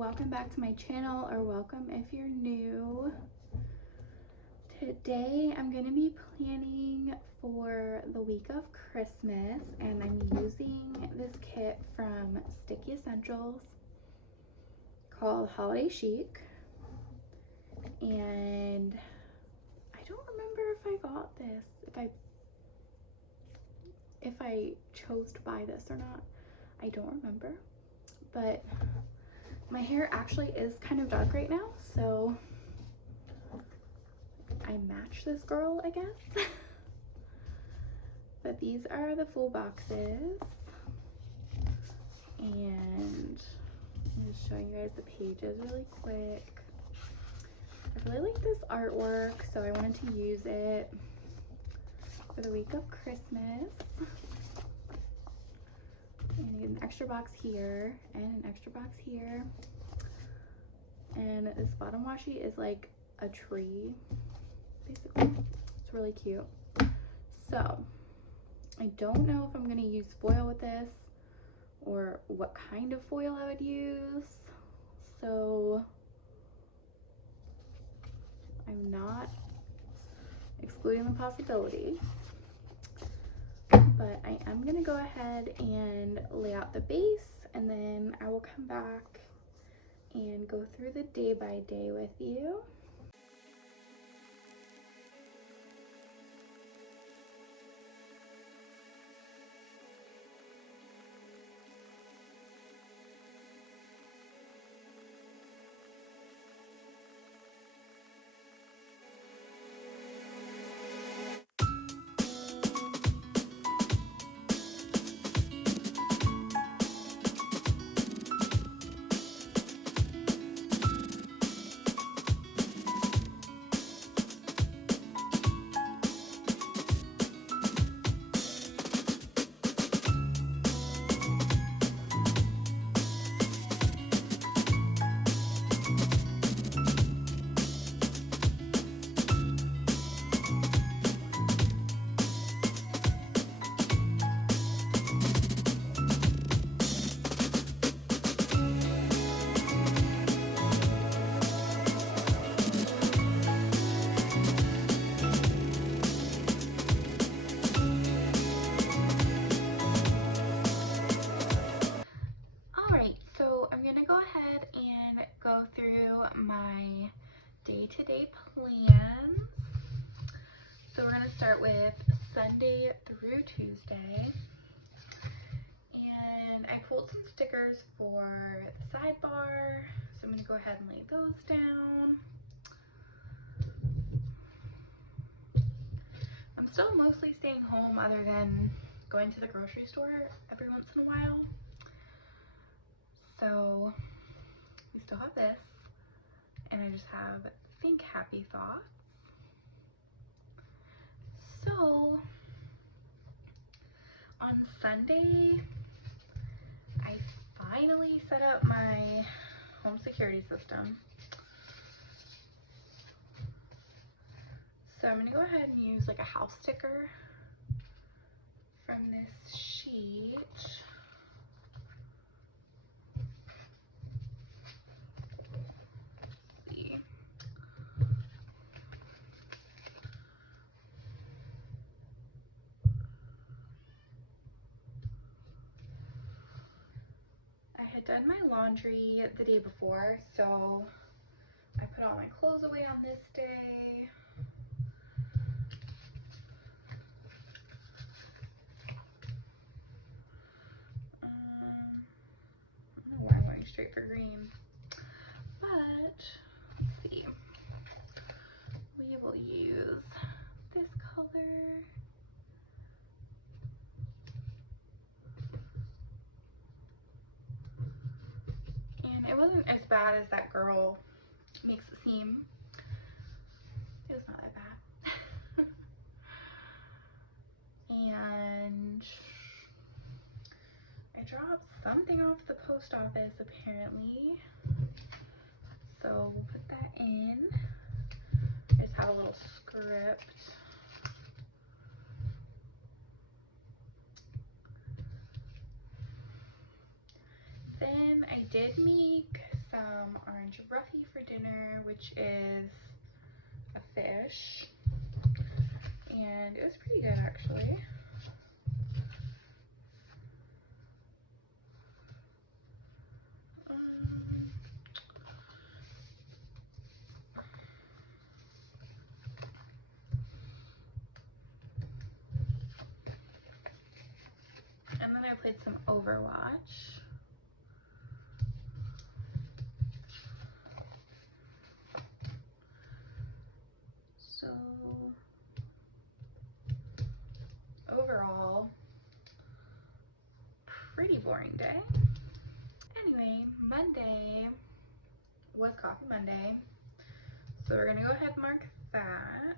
welcome back to my channel, or welcome if you're new. Today I'm going to be planning for the week of Christmas, and I'm using this kit from Sticky Essentials called Holiday Chic. And I don't remember if I got this, if I chose to buy this or not. I don't remember, but my hair actually is kind of dark right now, so I match this girl, I guess. But these are the full boxes, and I'm just showing you guys the pages really quick. I really like this artwork, so I wanted to use it for the week of Christmas. And I get an extra box here and an extra box here. And this bottom washi is like a tree, basically. It's really cute. So I don't know if I'm gonna use foil with this or what kind of foil I would use. So I'm not excluding the possibility, but I am gonna go ahead and lay out the base, and then I will come back and go through the day by day with you. Go through my day-to-day plans. So we're going to start with Sunday through Tuesday. And I pulled some stickers for the sidebar, so I'm going to go ahead and lay those down. I'm still mostly staying home other than going to the grocery store every once in a while. So we still have this, and I just have Think Happy Thoughts. So on Sunday, I finally set up my home security system. So I'm gonna go ahead and use like a house sticker from this sheet. I had done my laundry the day before, so I put all my clothes away on this day. I don't know why I'm going straight for green, but let's see. We will use this color. And it wasn't as bad as that girl makes it seem. It was not that bad. And I dropped something off the post office apparently. So we'll put that in. I just have a little script. Then I did make some orange roughy for dinner, which is a fish, and it was pretty good actually. And then I played some Overwatch. So overall, pretty boring day. Anyway, Monday was Coffee Monday, so we're gonna go ahead and mark that.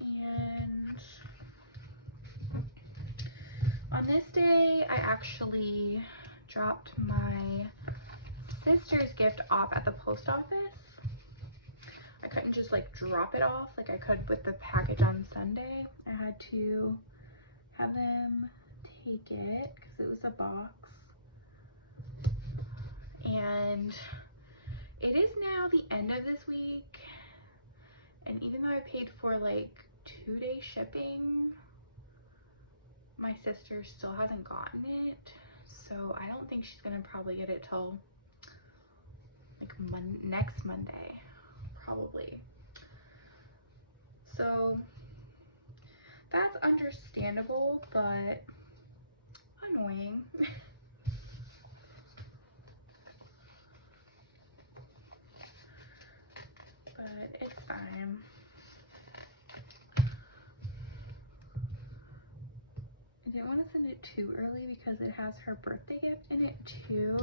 And on this day, I actually dropped my sister's gift off at the post office. I couldn't just like drop it off like I could with the package on Sunday. I had to have them take it because it was a box. And it is now the end of this week, and even though I paid for like 2-day shipping, my sister still hasn't gotten it, so I don't think she's gonna probably get it till like next Monday, probably. So that's understandable, but annoying. But it's fine. I didn't want to send it too early because it has her birthday gift in it too.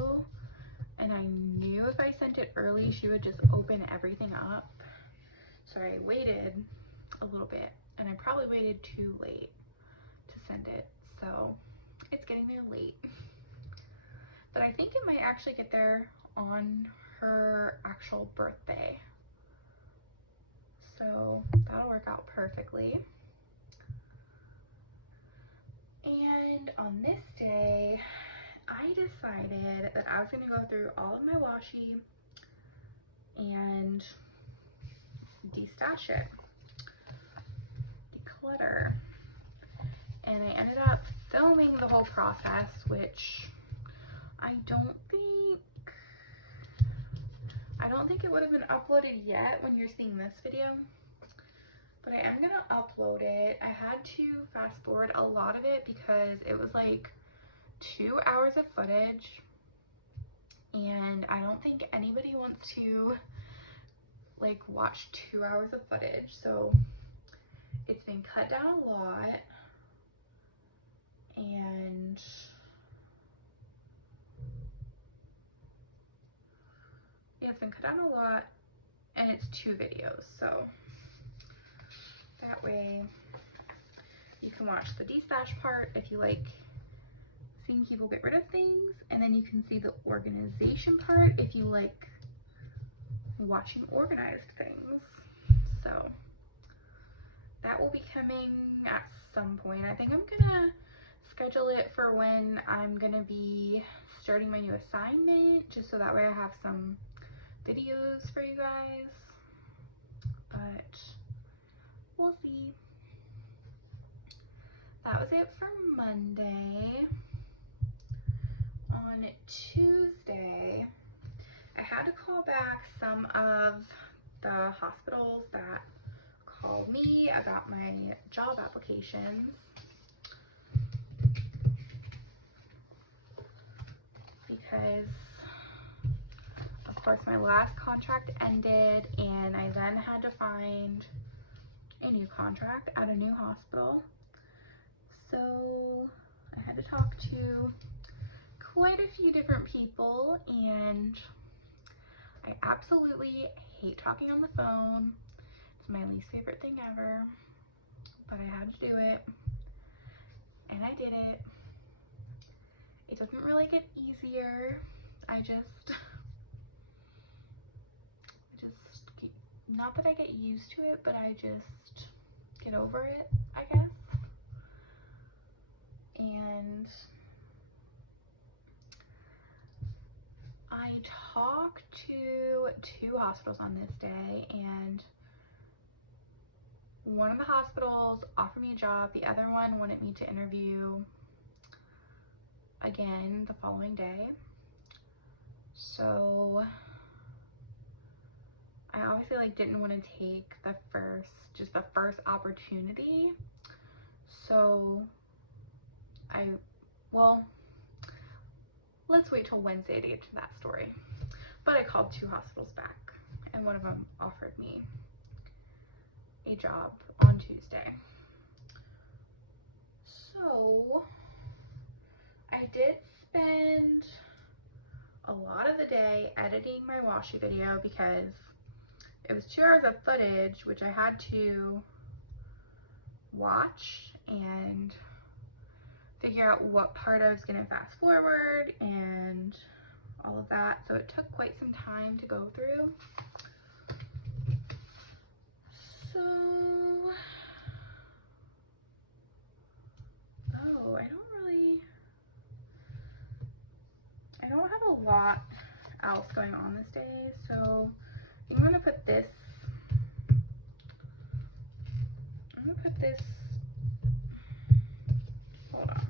And I knew if I sent it early, she would just open everything up. So I waited a little bit, and I probably waited too late to send it. So it's getting there late. But I think it might actually get there on her actual birthday. So that'll work out perfectly. And on this day, I decided that I was going to go through all of my washi and destash it, declutter. And I ended up filming the whole process, which I don't think it would have been uploaded yet when you're seeing this video, but I am gonna upload it. I had to fast forward a lot of it because it was like 2 hours of footage, and I don't think anybody wants to like watch 2 hours of footage, so it's been cut down a lot. And yeah, it's been cut down a lot, and it's 2 videos, so that way you can watch the destash part if you like seeing people get rid of things, and then you can see the organization part if you like watching organized things. So that will be coming at some point. I think I'm gonna schedule it for when I'm gonna be starting my new assignment, just so that way I have some videos for you guys, but we'll see. That was it for Monday. On Tuesday, I had to call back some of the hospitals that called me about my job applications. Because of course my last contract ended, and I then had to find a new contract at a new hospital. So I had to talk to quite a few different people, and I absolutely hate talking on the phone. It's my least favorite thing ever, but I had to do it, and I did it. It doesn't really get easier. I just not that I get used to it, but I just get over it, I guess. And talked to 2 hospitals on this day, and one of the hospitals offered me a job. The other one wanted me to interview again the following day. So I obviously like didn't want to take the first opportunity. So well, let's wait till Wednesday to get to that story. But I called 2 hospitals back, and one of them offered me a job on Tuesday. So I did spend a lot of the day editing my washi video because it was 2 hours of footage which I had to watch and figure out what part I was going to fast forward and all of that. So it took quite some time to go through. So, I don't have a lot else going on this day, so I'm gonna put this, hold on.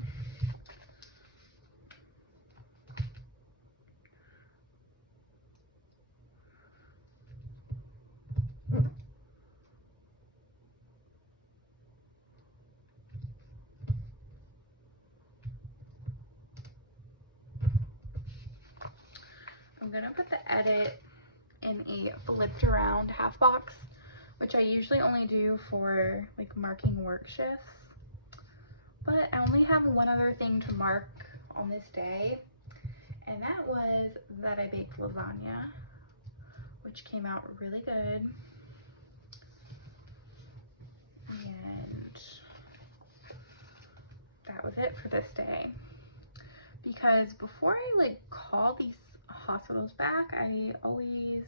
I'm gonna put the edit in a flipped around half box, which I usually only do for like marking work shifts. But I only have one other thing to mark on this day, and that was that I baked lasagna, which came out really good. And that was it for this day. Because before I like call these hospitals back, I always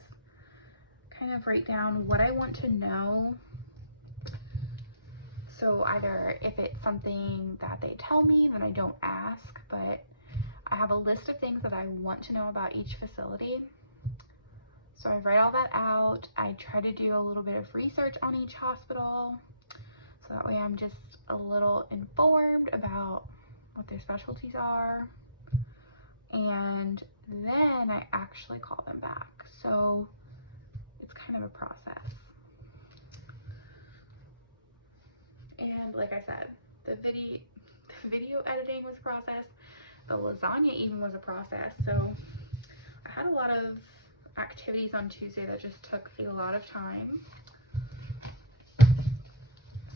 kind of write down what I want to know. So either if it's something that they tell me that I don't ask, but I have a list of things that I want to know about each facility. So I write all that out. I try to do a little bit of research on each hospital, so that way I'm just a little informed about what their specialties are. And then I actually call them back. So it's kind of a process. And like I said, the video editing was a process. The lasagna even was a process. So I had a lot of activities on Tuesday that just took a lot of time.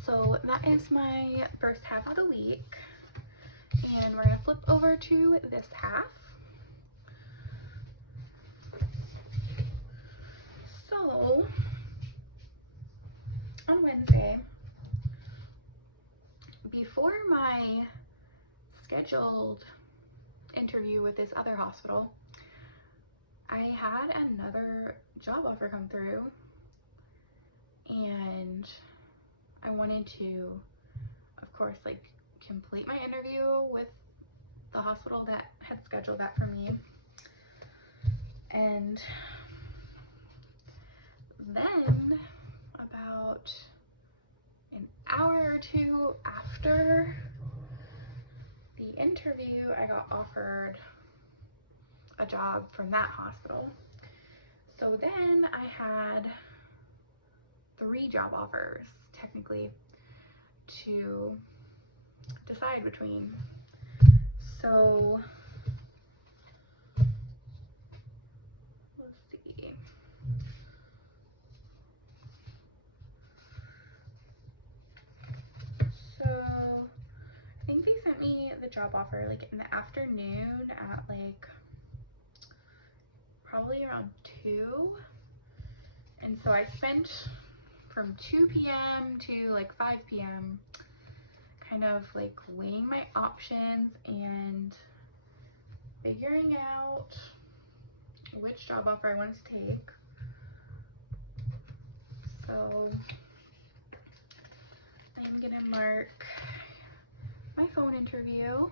So that is my first half of the week. And we're gonna flip over to this half. So on Wednesday, before my scheduled interview with this other hospital, I had another job offer come through, and I wanted to, of course, like complete my interview with the hospital that had scheduled that for me. And then about an hour or 2 after the interview, I got offered a job from that hospital. So then I had 3 job offers technically to decide between. So let's see. So I think they sent me the job offer like in the afternoon at like probably around 2. And so I spent from 2 p.m. to like 5 p.m. kind of like weighing my options and figuring out which job offer I wanted to take. So I'm gonna mark my phone interview.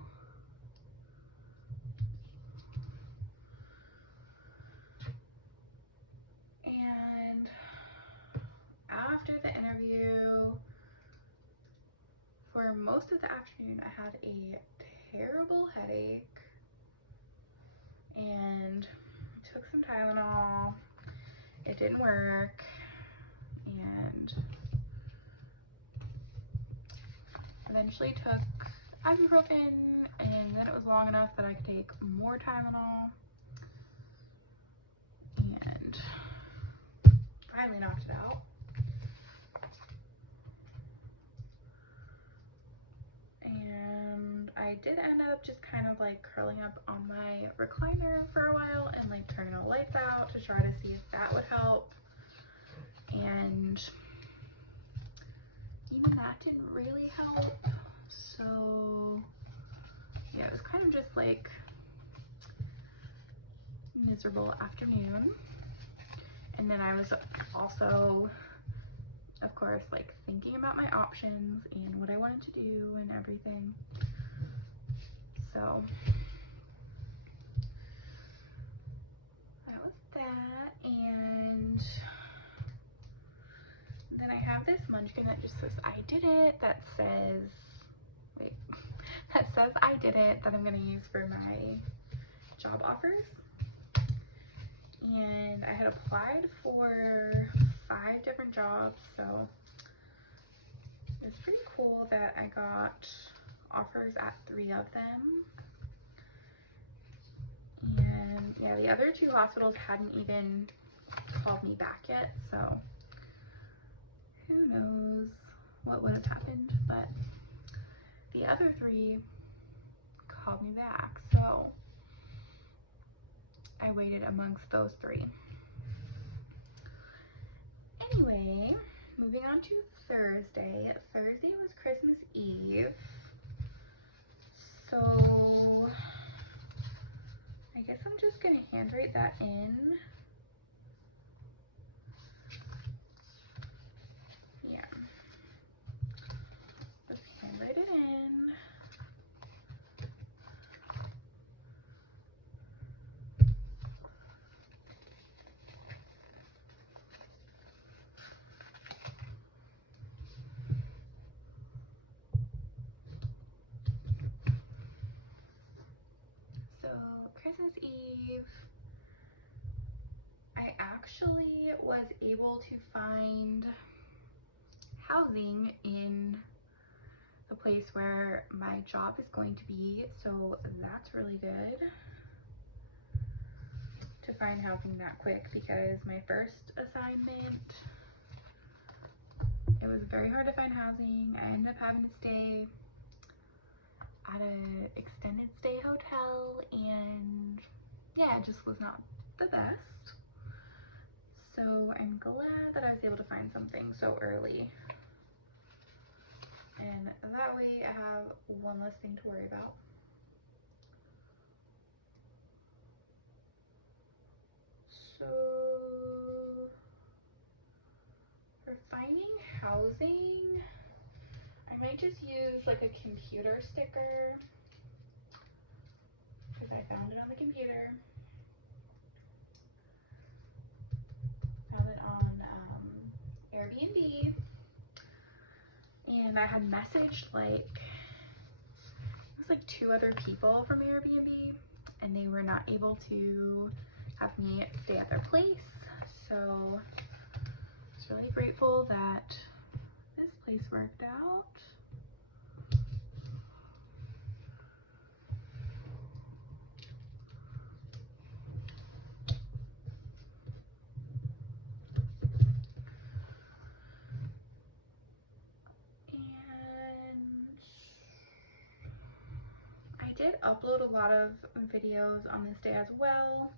for most of the afternoon I had a terrible headache and took some Tylenol. It didn't work, and eventually took ibuprofen, and then it was long enough that I could take more Tylenol, and finally knocked it out. And I did end up just kind of like curling up on my recliner for a while and like turning the lights out to try to see if that would help. And even that didn't really help. So yeah, it was kind of just like miserable afternoon. And then I was also, of course, like thinking about my options and what I wanted to do and everything. So that was that. And then I have this munchkin that just says I did it, that says, wait, that says I did it, that I'm gonna use for my job offers. And I had applied for 5 different jobs, so it's pretty cool that I got offers at 3 of them. And yeah, the other 2 hospitals hadn't even called me back yet, so who knows what would have happened, but the other 3 called me back, so I waited amongst those 3. Anyway, moving on to Thursday. Thursday was Christmas Eve, so I guess I'm just gonna handwrite that in. Yeah, just handwrite it in. So Christmas Eve, I actually was able to find housing in the place where my job is going to be, so that's really good to find housing that quick, because my first assignment, it was very hard to find housing. I ended up having to stay at an extended stay hotel, and yeah, it just was not the best. So I'm glad that I was able to find something so early, and that way I have one less thing to worry about. So for finding housing, I might just use like a computer sticker, because I found it on the computer. Found it on Airbnb, and I had messaged like, it was like 2 other people from Airbnb, and they were not able to have me stay at their place. So I was really grateful that this place worked out. I did upload a lot of videos on this day as well.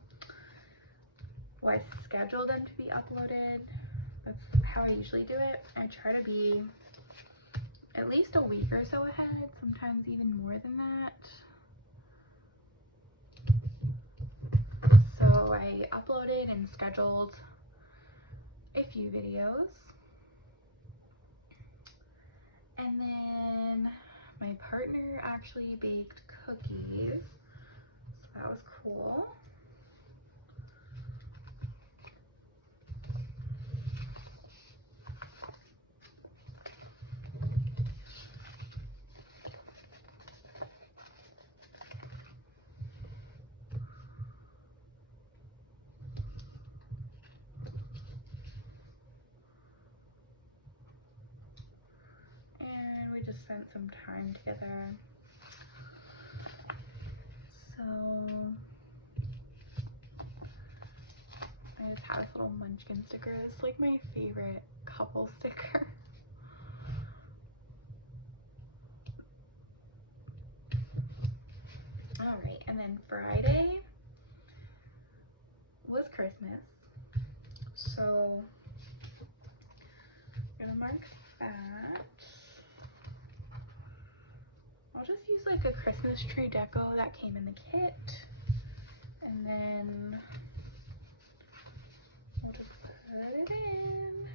Well, I scheduled them to be uploaded. That's how I usually do it. I try to be at least a week or so ahead, sometimes even more than that. So I uploaded and scheduled a few videos. And then my partner actually baked cookies, so that was cool. spent some time together. So I just have this little munchkin sticker. It's like my favorite couple sticker. Alright, and then Friday was Christmas. So I'm gonna mark that. I'll just use like a Christmas tree deco that came in the kit. And then we'll just put it in.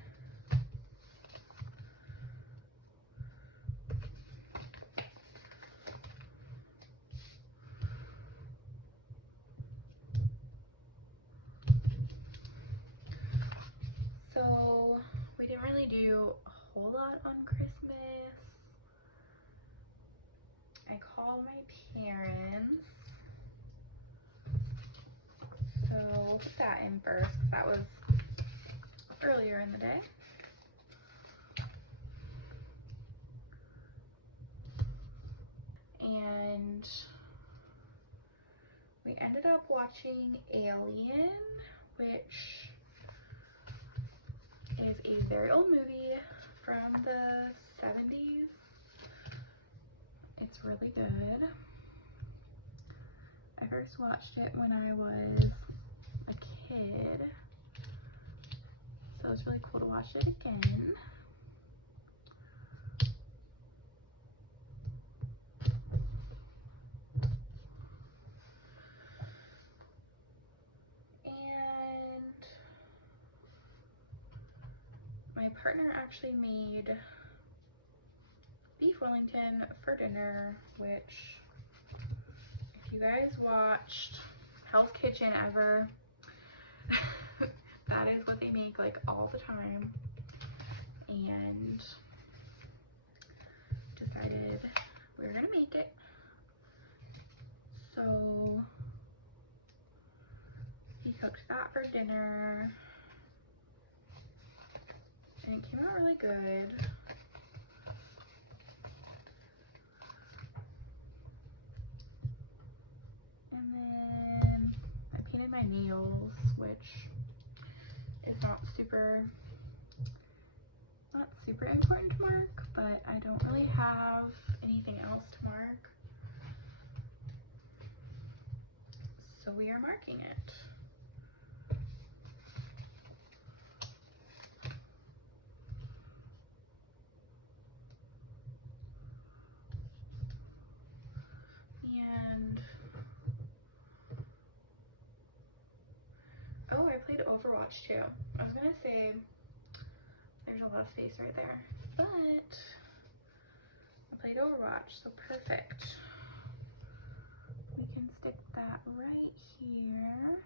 So we didn't really do a whole lot on Christmas. I called my parents. So we'll put that in first, because that was earlier in the day. And we ended up watching Alien, which is a very old movie from the 70s. It's really good. I first watched it when I was a kid, so it's really cool to watch it again. And my partner actually made beef Wellington for dinner, which if you guys watched Hell's Kitchen ever, that is what they make like all the time. And decided we were gonna make it. So he cooked that for dinner and it came out really good. And then I painted my nails, which is not super important to mark, but I don't really have anything else to mark. So we are marking it. And oh, I played Overwatch too. I was gonna say there's a lot of space right there, but I played Overwatch, so perfect. We can stick that right here.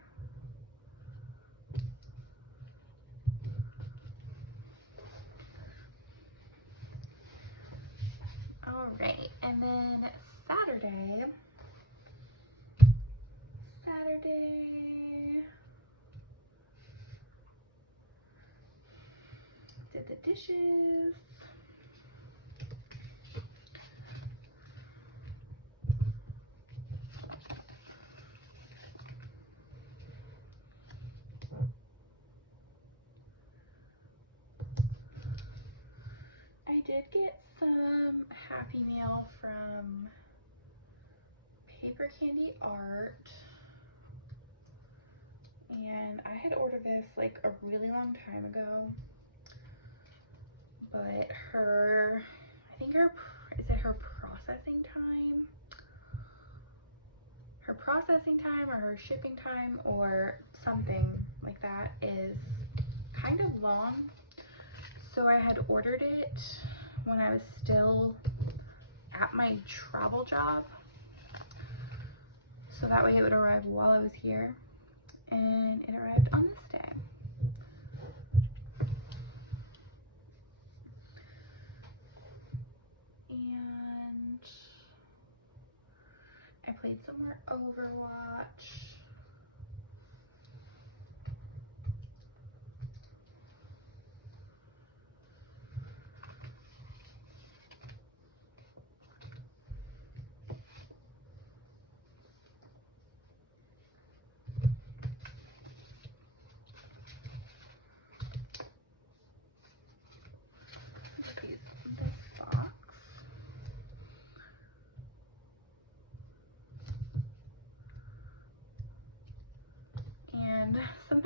All right, and then Saturday, did the dishes. I did get some Happy Mail from Paper Candy Art, and I had ordered this like a really long time ago, but I think her processing time or her shipping time or something like that is kind of long. So I had ordered it when I was still at my travel job, so that way it would arrive while I was here, and it arrived on this day. And I played some more Overwatch.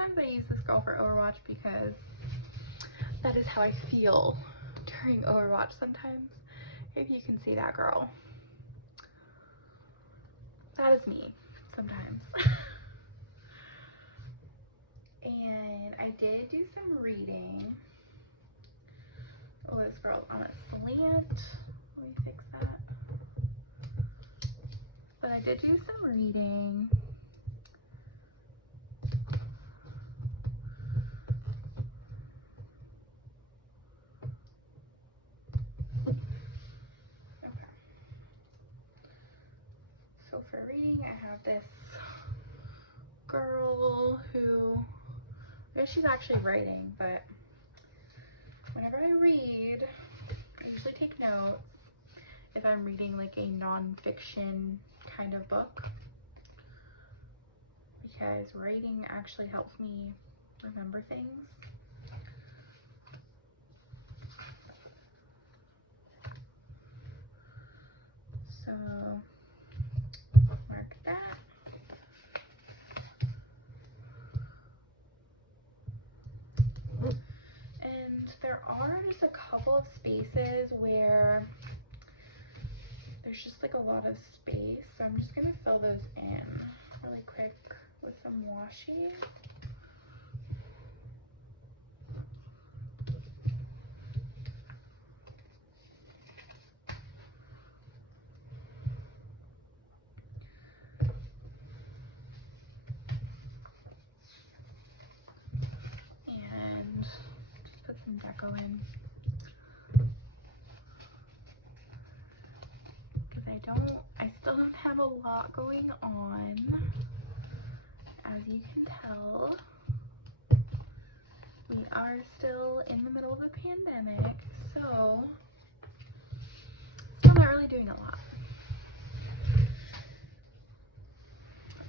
sometimes I use this girl for Overwatch because that is how I feel during Overwatch sometimes. If you can see that girl. That is me sometimes. And I did do some reading. Oh, this girl's on a slant. Let me fix that. But I did do some reading. Okay. So for reading, I have this girl who, I guess she's actually writing, but whenever I read, I usually take notes if I'm reading like a non-fiction kind of book, because writing actually helps me remember things. So mark that. And there are just a couple of spaces where there's just like a lot of space, so I'm just gonna fill those in really quick with some washi. And just put some deco in. I still don't have a lot going on, as you can tell. We are still in the middle of a pandemic, so still not really doing a lot.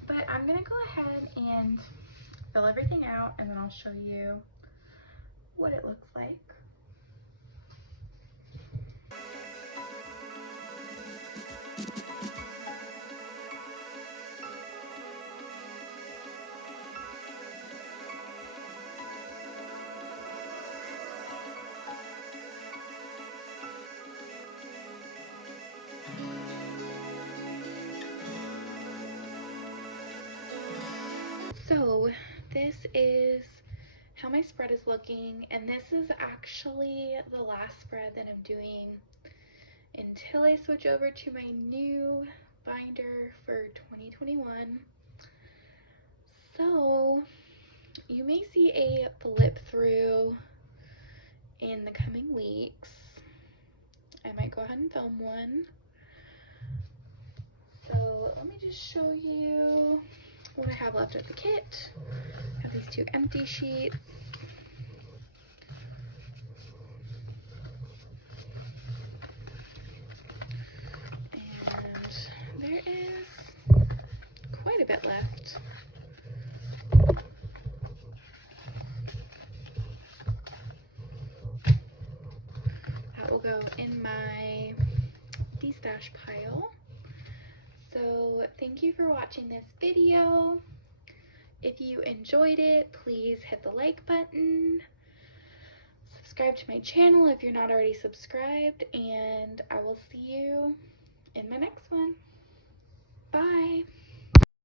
But I'm gonna go ahead and fill everything out, and then I'll show you what it looks like. So this is how my spread is looking, and this is actually the last spread that I'm doing until I switch over to my new binder for 2021. So you may see a flip through in the coming weeks. I might go ahead and film one. So let me just show you what I have left of the kit. I have these two empty sheets. And there is quite a bit left. That will go in my destash pile. So thank you for watching this video. If you enjoyed it, please hit the like button. Subscribe to my channel if you're not already subscribed, and I will see you in my next one. Bye.